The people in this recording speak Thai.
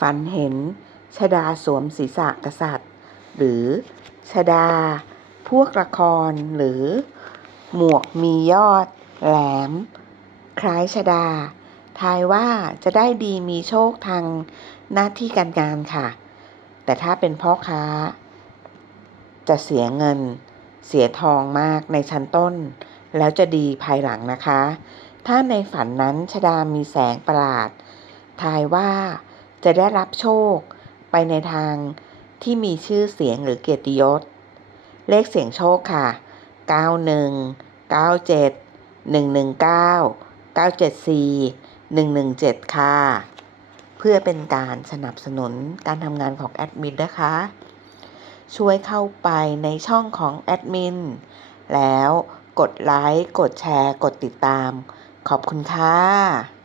ฝันเห็นชดาสวมศีรษะกษัตริย์ หรือชดา พวกละครหรือ หมวกมียอด แหลม คล้ายชดา ทายว่าจะได้ดีมีโชคทางหน้าที่การงานค่ะ แต่ถ้าเป็นพ่อค้า จะเสียเงิน เสียทองมากในชั้นต้น แล้วจะดีภายหลังนะคะ ถ้าในฝันนั้นชดามีแสงประหลาด ทายว่า จะได้รับโชคไปในทางที่มีชื่อเสียงหรือเกียรติยศ เลขเสียงโชคค่ะ 91 97 119 974 117 ค่ะ เพื่อเป็นการสนับสนุนการทำงานของแอดมินนะคะ ช่วยเข้าไปในช่องของแอดมินแล้วกดไลค์ กดแชร์ กดติดตาม ขอบคุณค่ะ